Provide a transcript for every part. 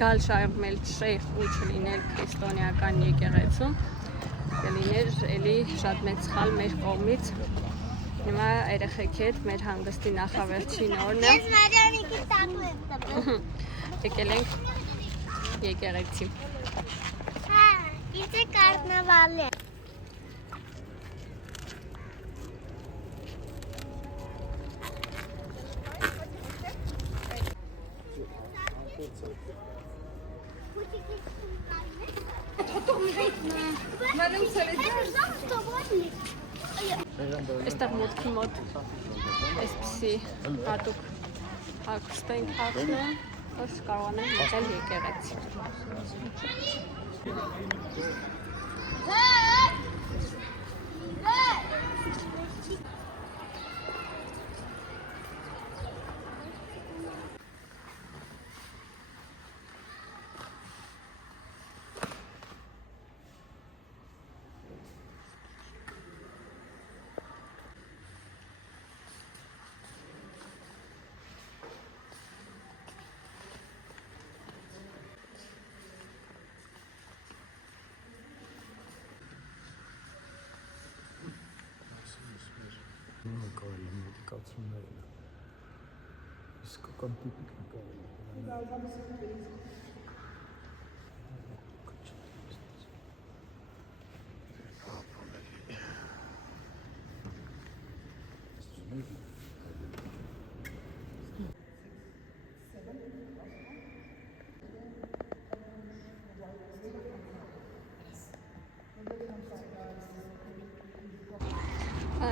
գալ շարմել շեյխ ու չլիներ քրիստոնեական եկեղեցում, կլիներ էլի շատ մեծ սխալ մեր կողմից։ Հիմա երեխեքի հետ մեր հանգստի նախավերջին օրն է։ Ես Մարիանիկի տակու եմ տպել։ Եկել ենք եկեղեցի։ Հա, իցե կարնավալ է։ Այստեղ մոտքի մոտ այսպիսի հատուկ հագուստ ենք հագնում, որ կարողանանք մտել եկեղեցի։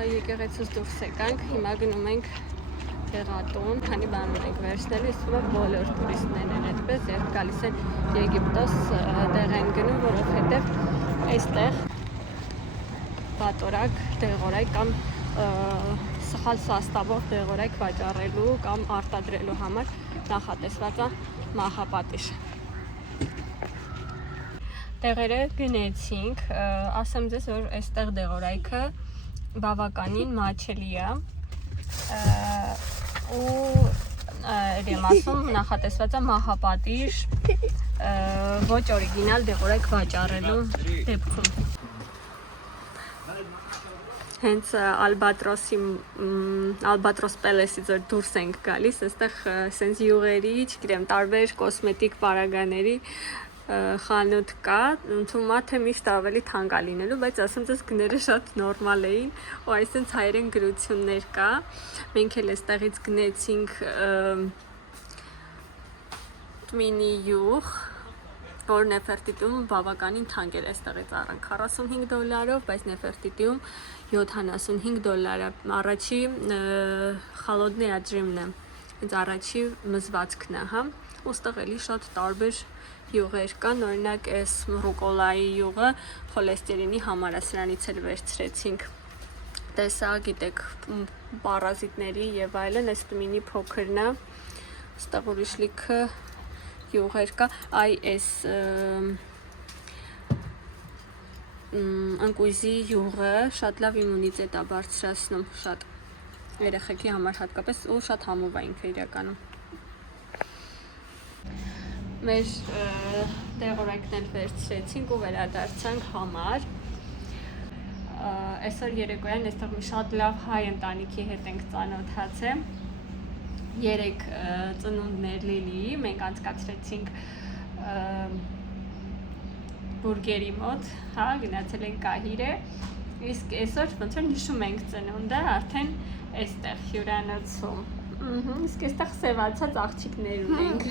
Եկեղեցուց դուրս եկանք, հիմա գնում ենք Հեղատուն, քանի բան ունենք վերցնելու, իսկ բոլոր տուրիստներն են այդպես, երբ գալիս են Եգիպտոս տեղ են գնում, որովհետև այստեղ պատորակ, դեղորայք կամ սխալ սաստավով դեղորայք վաճառելու կամ արտադրելու համար նախատեսված է մահապատիժ։ Տեղերը գնեցինք, ասեմ ձեզ, որ այստեղ դեղորայքը բավականին մաչելի է ու եմ ասում նախատեսված է մահապատիժ ոչ օրիգինալ դեղորայք վաճառելու դեպքում։ Հենց Ալբատրոս Պելեսից որ դուրս ենք գալիս, այստեղ սենց յուղերի, չգիտեմ, տարբեր կոսմետիկ պարագաների խանութ կա, թվում է թե միշտ ավելի թանկ է լինելու, բայց ասեմ ձեզ գները շատ նորմալ էին ու այսինքն հայերեն գրություններ կա։ Մենք էլ այստեղից գնեցինք մինի յուղ, որ Նեֆերտիտիում բավականին թանկ էր, այստեղից առանք $45, բայց Նեֆերտիտիում $75 է։ Առաջի խալոդնի աջրիմն է, հենց առաջի մզվածքն է, հա, ու ստեղ էլի շատ տարբեր յուղեր կան, օրինակ այս ռուկոլայի յուղը խոլեստերինի համար է, սրանից էլ վերցրեցինք։ Տեսա, գիտեք, պարազիտների եւ այլն, այս մինի փոքրն է, ստեղ ուրիշ լիքը յուղեր կա, այ այս ընկույզի յուղը շատ լավ իմունիտետ է բարձրացնում, շատ երեխեքի համար հատկապես ու շատ համով է ինքը իրականում։ Մեր դեղորայքն էլ վերցրեցինք ու վերադարձանք համար։ Այսօր երեկոյան այստեղ մի շատ լավ հայ ընտանիքի հետ ենք ծանոթացել։ 3 ծնունդներ Լիլիի, մենք անցկացրեցինք բուրգերի մոտ, հա, գնացել ենք Կահիրե, իսկ այսօր ոնց որ նշում ենք ծնունդը արդեն այստեղ հյուրանոցում։ Իսկ այստեղ սևացած աղջիկներ ունենք։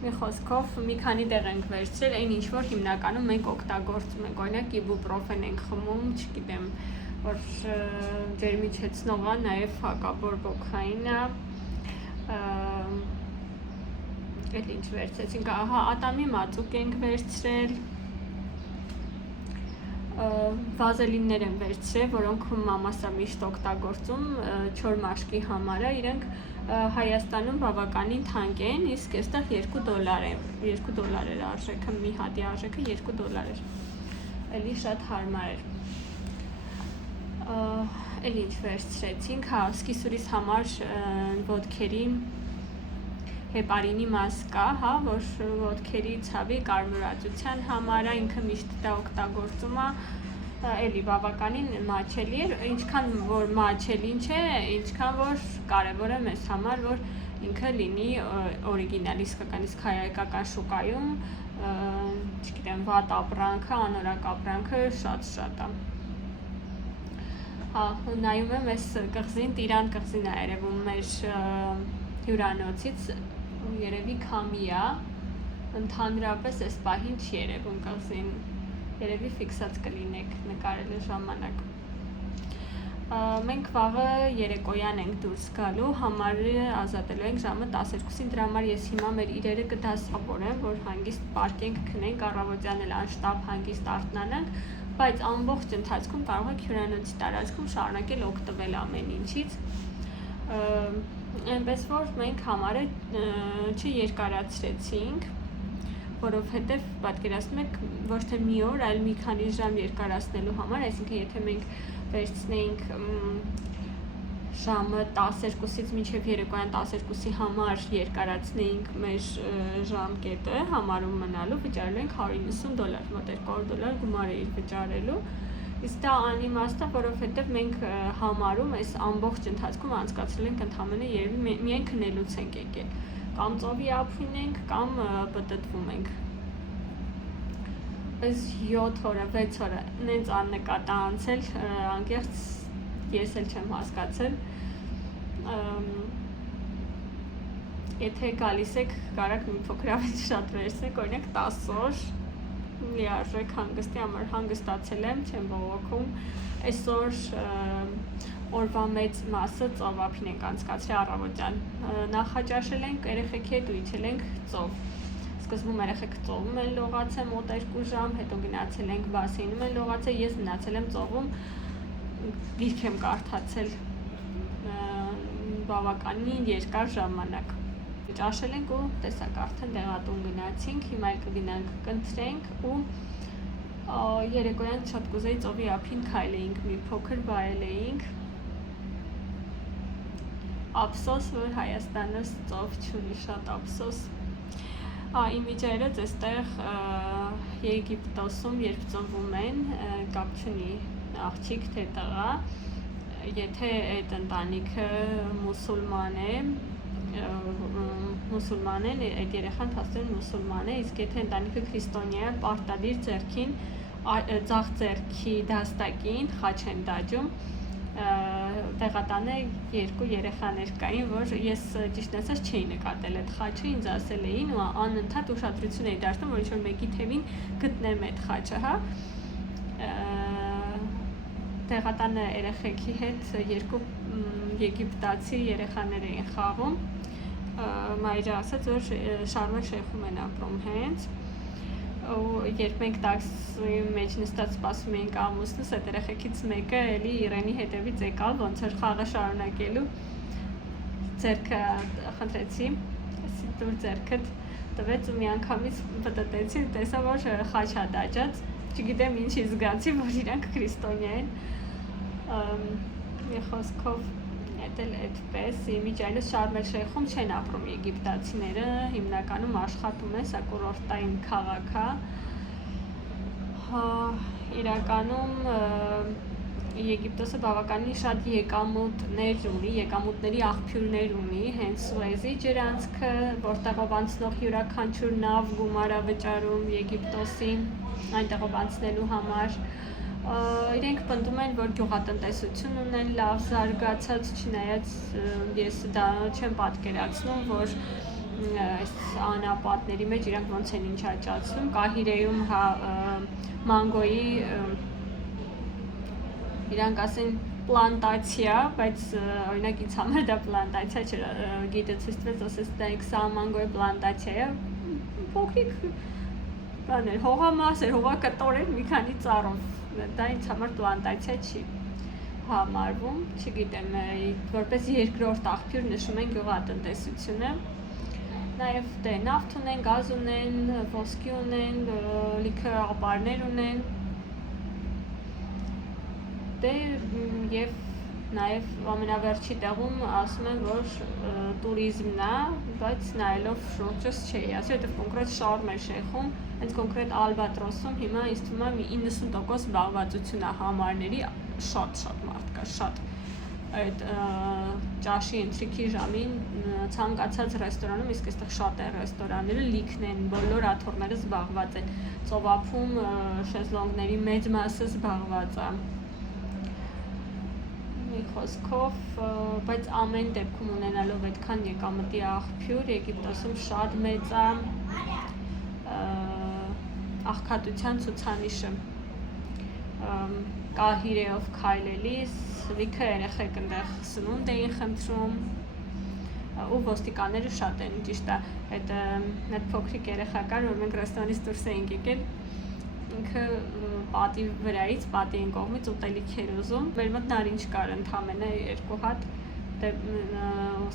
Մի խոսքով մի քանի տեղ ենք վերցրել, այն ինչ որ հիմնականում մենք օգտագործում ենք, օրինակ իբուպրոֆեն ենք խմում, չգիտեմ, որ ջերմիջեցնող է, նաև հակաբորբոքային է, այդ ինչ վերցրեցինք, ահա ատամի մածուկ ենք վերցրել, վազելիններ են վերցրել, որոնք մամասը միշտ օգտագործում չոր մաշկի համար է, իրենք Հայաստանում բավականին թանկ են, իսկ այստեղ $2 է, $2 էր արժեքը, մի հատի արժեքը $2 էր, էլի շատ հարմար էր։ Էլի ինչ վերցրեցինք, հա, սկիսուրիս համար ոտքերի հեպարինի մաս կա, հա, որ ոտքերի ցավի կարմրացության համար է, ինքը միշտ դա օգտագործում է, էլի բավականին մաչելի է, ինչքան որ մաչելին չէ, ինչքան որ կարևոր է մեզ համար, որ ինքը լինի օրիգինալ, իսկ հայկական շուկայում, չգիտեմ, վատ ապրանքը, անորակ ապրանքը շատ է։ Հա, նայում եմ այս կղզին, Տիրան կղզին է երևում մեր հյուրանոցից, երևի քամի է, ընդհանրապես այս պահին չի երևում կղզին, երևի ֆիքսած կլինեք նկարելու ժամանակ։ Մենք վաղը երեկոյան ենք դուրս գալու, համարը ազատելու ենք ժամը 12-ին, դրա համար ես հիմա մեր իրերը կդասավորեմ, որ հանգիստ պարկենք, քնենք, առավոտյան էլ անշտապ հանգիստ արթնանանք, բայց ամբողջ ընթացքում կարող եք հյուրանոցի տարածքում շարունակել օգտվել ամեն ինչից, այնպես որ մենք համարը չերկարացրեցինք, որովհետև պատկերացնում եք ոչ թե մի օր, այլ մի քանի ժամ երկարացնելու համար, այսինքն եթե մենք վերցնեինք ժամը 12-ից մինչև երեկոյան 12-ի համար երկարացնեինք մեր ժամկետը համարում մնալու, վճարելու ենք $190, մոտ $200 գումար էիր վճարելու, իսկ դա անիմաստ է, որովհետև մենք համարում այս ամբողջ ընթացքում անցկացրել ենք ընդամենը երևի միայն քնելուց ենք եկել, կամ ծովի ափին ենք, կամ պտտվում ենք։ Այս 7 օրը, 6 օրը նենց աննկատ անցել, անկեղծ ես էլ չեմ հասկացել, եթե գալիս եք, կարաք մի փոքր ավելի շատ վերցնեք, օրինակ 10 օր, լիարժեք հանգստի համար հանգստացել եմ, չեմ բողոքում, այսօր օրվա մեծ մասը ծովափին ենք անցկացրել առավոտյան, նախաճաշել ենք երեխեքի հետ ու իջել ենք ծով, սկզբում երեխեքը ծովում են լողացել մոտ 2 ժամ, հետո գնացել ենք բասեյնում են լողացել, ես մնացել եմ ծովում, գիրք եմ կարդացել բավականին երկար ժամանակ, ճաշել ենք ու տեսակ արդեն դեղատուն գնացինք, հիմա էլ կգնանք կընտրենք ու երեկոյան շատ կուզեի ծովի ափին քայլեինք, մի փոքր վայելեինք, ափսոս, որ Հայաստանը ծով չունի, շատ ափսոս։ Իմ վիճերից այստեղ Եգիպտոսում երբ ծնվում են, կապ չունի աղջիկ թե տղա, եթե այդ ընտանիքը մուսուլման են, այդ երեխան փաստորեն մուսուլման է, իսկ եթե ընտանիքը քրիստոնյա է, պարտադիր ձեռքին, ձախ ձեռքի դաստակին խաչ են դաջում, տեղատանը 2 երեխաներ կային, որ ես ճիշտ ասած չէի նկատել այդ խաչը, ինձ ասել էին ու անընդհատ ուշադրություն էի դարձնում, որ ինչ-որ մեկի թևին գտնեմ այդ խաչը, հա։ Տեղատանը երեխեքի հետ 2 եգիպտացի երեխաներ էին խաղում, մայրը ասաց, որ Շարմ Շեյխում են ապրում հենց, ու երբ մենք տաքսի մեջ նստած սպասում էինք ամուսնուս, այդ երեխեքից մեկը էլի Իրենի հետևից եկավ, ոնց որ խաղը շարունակելու, ձեռքը խնդրեցի, ասի դուր ձեռքդ տվեց ու միանգամից պտտեցի, տեսա, որ խաչ ա դաջած, չգիտեմ ինչի զգացի, որ իրանք քրիստոնյա են, մի խոսքով էլ այդպես, իմիջայլոց Շարմ Շեյխում չեն ապրում եգիպտացիները, հիմնականում աշխատում են, սա կուրորտային քաղաք է, իրականում Եգիպտոսը բավականին շատ եկամուտների աղբյուրներ ունի, հենց Սուեզի ջրանցքը, որտեղով անցնող յուրաքանչյուր նավ գումար է վճարում Եգիպտոսին, այնտեղով անցնելու համար, իրենք պնդում են, որ գյուղատնտեսություն ունեն լավ զարգացած, չնայած ես դա չեմ պատկերացնում, որ այս անապատների մեջ իրանք ոնց են ինչ աճացնում, Կահիրեում մանգոյի իրանք ասեն պլանտացիա, բայց օրինակ ինձ համար դա պլանտացիա չէր, գիդը ցույց տվեց, ասես դա սա մանգոյի պլանտացիա է, փոքրիկ հողամաս էր, հողակտոր էր մի քանի ծառով, դա ինձ համար պլանտացիա չի համարվում, չգիտեմ, որպես երկրորդ աղբյուր նշում են գյուղատնտեսությունը, նաև նավթ ունեն, գազ ունեն, ոսկի ունեն, լիքը ապարներ ունեն, և Նաև ամենավերջի տեղում ասում են, որ տուրիզմն է, բայց նայելով շուրջս չէի ասի, որտեղ կոնկրետ Շարմ El-Շեյխում, հենց կոնկրետ Ալբատրոսում հիմա ինձ թվում է մի 90% զբաղվածություն է համարների, շատ մարդ կա, շատ այդ ճաշի ընթրիքի ժամին ցանկացած ռեստորանում, իսկ այստեղ շատ է ռեստորանները լիքն են, բոլոր աթոռները զբաղված են, ծովափում շեզլոնգների մեծ մասը զբաղված է։ Մի խոսքով, բայց ամեն դեպքում ունենալով այդքան եկամտի աղբյուր, Եգիպտոսում շատ մեծ է աղքատության ցուցանիշը։ Կահիրեով քայլելիս լիքը երեխեք այնտեղ սնունդ էին խնդրում ու ոստիկանները շատ են, ճիշտ է, այդ մեծ փոքրիկ երեխա կար, որ մենք ռեստորանից դուրս էինք եկել, ինքը պատի վրայից, պատի այն կողմից ուտելիք էր ուզում, մեր մոտ նարինջ կար ընդամենը 2 հատ,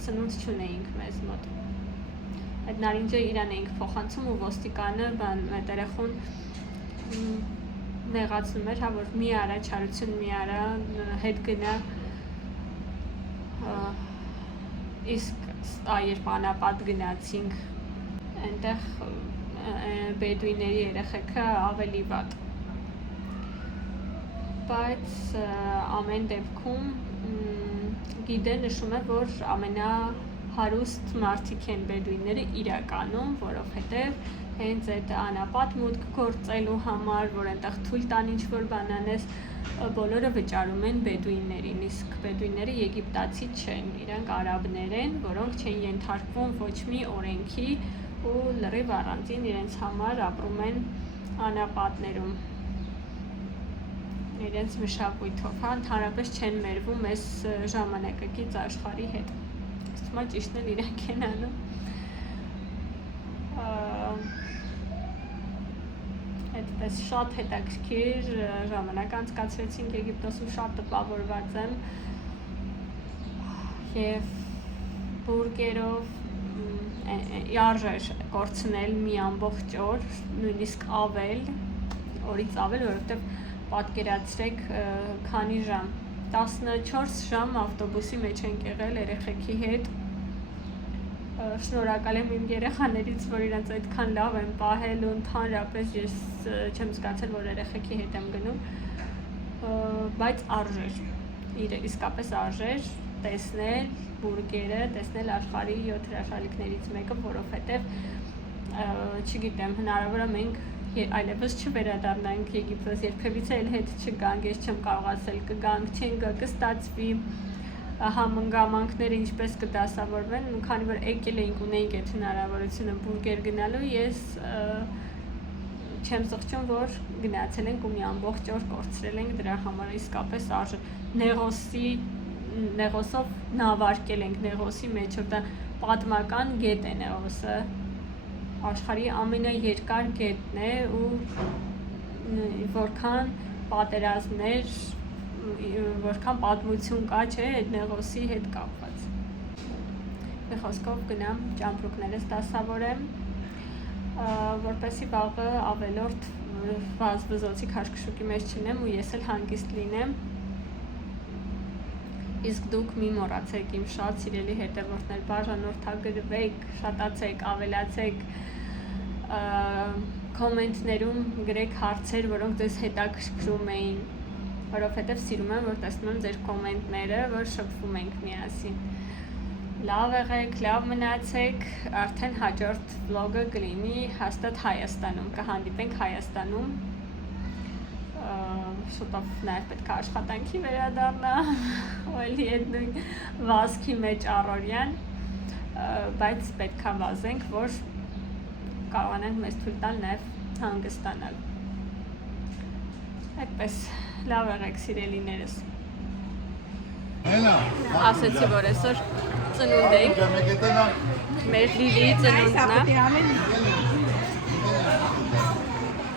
սնունդ չունեինք մեզ մոտ, այդ նարինջը իրան էինք փոխանցում ու ոստիկանը այդ երեխուն նեղացնում էր, որ մի արա, չարություն մի արա, հետ գնա, իսկ երբ անապատ գնացինք, այնտեղ բեդուիների երեխեքը ավելի վատ, բայց ամեն դեպքում գիդը նշում է, որ ամենահարուստ մարդիկ են բեդուիները իրականում, որովհետև հենց այդ անապատ մուտք գործելու համար, որ այնտեղ թույլ տան ինչ-որ բան անես, բոլորը վճարում են բեդուիններին, իսկ բեդուինները եգիպտացի չեն, իրանք արաբներ են, որոնք չեն ենթարկվում ոչ մի օրենքի ու լրիվ առանձին իրենց համար ապրում են անապատներում, իրենց մշակույթով, ընդհանրապես չեն մերվում այս ժամանակակից աշխարհի հետ, իսկ ճիշտն էլ իրանք են անում։ Այդպես շատ հետաքրքիր ժամանակ անցկացրեցինք Եգիպտոսում, շատ տպավորված եմ և բուրգերով արժեր կորցնել մի ամբողջ օր, նույնիսկ օրից ավել, որովհետև պատկերացրեք քանի ժամ, 14 ժամ ավտոբուսի մեջ ենք եղել երեխեքի հետ, շնորհակալ եմ իմ երեխաներից, որ իրենց այդքան լավ են պահել ու ընդհանրապես ես չեմ զգացել, որ երեխեքի հետ եմ գնում, բայց արժեր, իսկապես արժեր տեսնել բուրգերը, տեսնել աշխարհի 7 հրաշալիքներից մեկը, որովհետև չգիտեմ, հնարավոր է մենք այլևս չվերադառնանք Եգիպտոս, երբևիցե էլ հետ չգանք, ես չեմ կարող ասել կգանք, չենք գա, կստացվի, համընկամանքները ինչպես կդասավորվեն, քանի որ եկել էինք ունեինք այդ հնարավորությունը բուրգեր գնալու, ես չեմ զղջում, որ գնացել ենք ու մի ամբողջ օր կորցրել ենք դրա համար, իսկապես արժե, Նեղոսով նավարկել ենք Նեղոսի մեջ, որ դա պատմական գետ է Նեղոսը, աշխարհի ամենաերկար գետն է ու որքան պատերազմներ, որքան պատմություն կա, չէ, այդ Նեղոսի հետ կապված։ Մի խոսքով գնամ ճամպրուկներս դասավորեմ, որպեսզի վաղը ավելորդ վազվզոցի քաշքշուկի մեջ չնեմ ու ես էլ հանգիստ լինեմ։ Իսկ դուք մի մոռացեք իմ շատ սիրելի հետևորդներ, բաժանորդագրվեք, շատացեք, ավելացեք, կոմենտներում գրեք հարցեր, որոնք ձեզ հետաքրքրում էին, որովհետև սիրում եմ, որ տեսնում եմ ձեր կոմենտները, որ շփվում ենք միասին։ Լավ եղեք, լավ մնացեք, արդեն հաջորդ վլոգը կլինի հաստատ Հայաստանում, կհանդիպենք Հայաստանում, շուտով նաև պետք է աշխատանքի վերադառնա, ու էլի այդ նույն վազքի մեջ առօրյան, բայց պետք է վազենք, որ կարողանանք մեզ թույլ տալ նաև հանգստանալ։ Այդպես, լավ եղեք սիրելիներս։ Ասեցի, որ այսօր ծնունդ ենք, մեր Լիլիի ծնունդն է,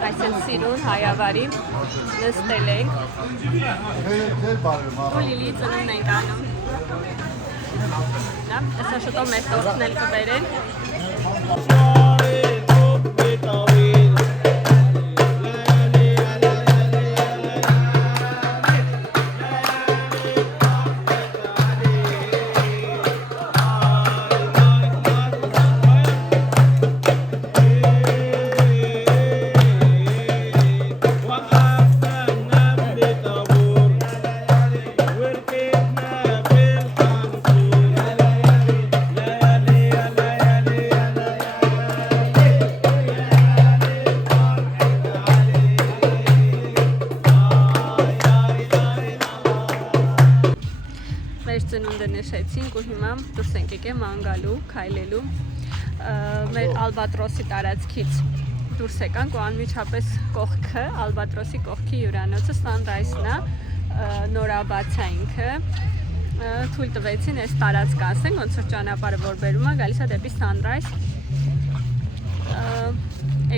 այսպես սիրուն հայավարի նստել ենք ու Լիլիի ծնունդն ենք անում, այսօր շուտով մեր տորթն էլ կբերեն։ հիմա դուրս ենք եկել ման գալու, քայլելու։ Մեր Ալբատրոսի տարածքից դուրս եկանք ու անմիջապես կողքը, Ալբատրոսի կողքի հյուրանոցը Sunrise-ն է, նորաբաց է ինքը։ Թույլ տվեցին այս տարածքը ասենք, ոնց որ ճանապարհը որ բերում է, գալիս է դեպի Sunrise։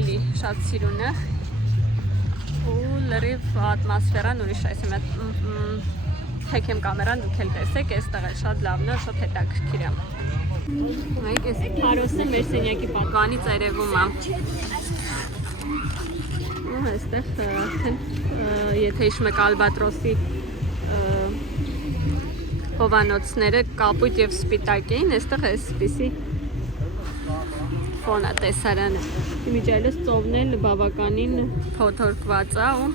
Էլի շատ սիրուն է։ Ու լրիվ ատմոսֆերան ուրիշ է, ասեմ, թեքեմ կամերան դուք էլ տեսեք, այստեղ է շատ լավն է, շատ հետաքրքիր է։ Այք այս Փարոսը մեր սենյակի պատվանից երևում է։ Ու այստեղ արդեն եթե հիշում եք Ալբատրոսի հովանոցները կապույտ եւ սպիտակ էին, այստեղ էսպիսի ֆոնա տեսարանը։ Իմիջայլս ծովն էլ բավականին փոթորկված է ու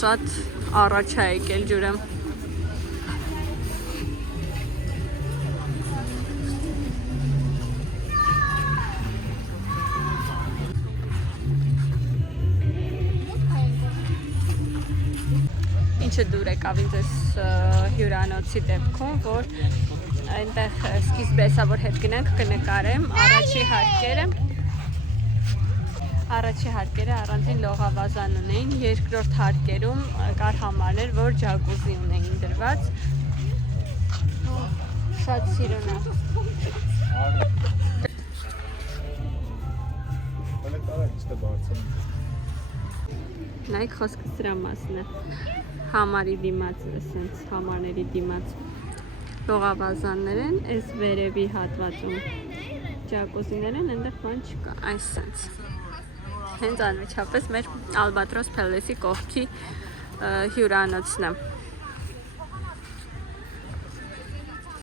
շատ առաջ է եկել ջուրը։ Ինչը դուր եկավ ինձ այս հյուրանոցի դեպքում, որ այնտեղ սկիզբեսա որ հետ գնանք կնկարեմ առաջի հարկերը առանձին լողավազան ունեին, երկրորդ հարկերում կար համարներ, որ ջակուզի ունեին դրված։ Շատ սիրուն է։ Նայք խոսքը սրա մասն է։ Համարի դիմաց, ասենց համարների դիմաց լողավազաններ են, այս վերևի հատվածում ջակուզիներ են, այնտեղ բան չկա, այսպես։ Հենց անմիջապես մեր Ալբատրոս Փելեսի կողքի հյուրանոցն է։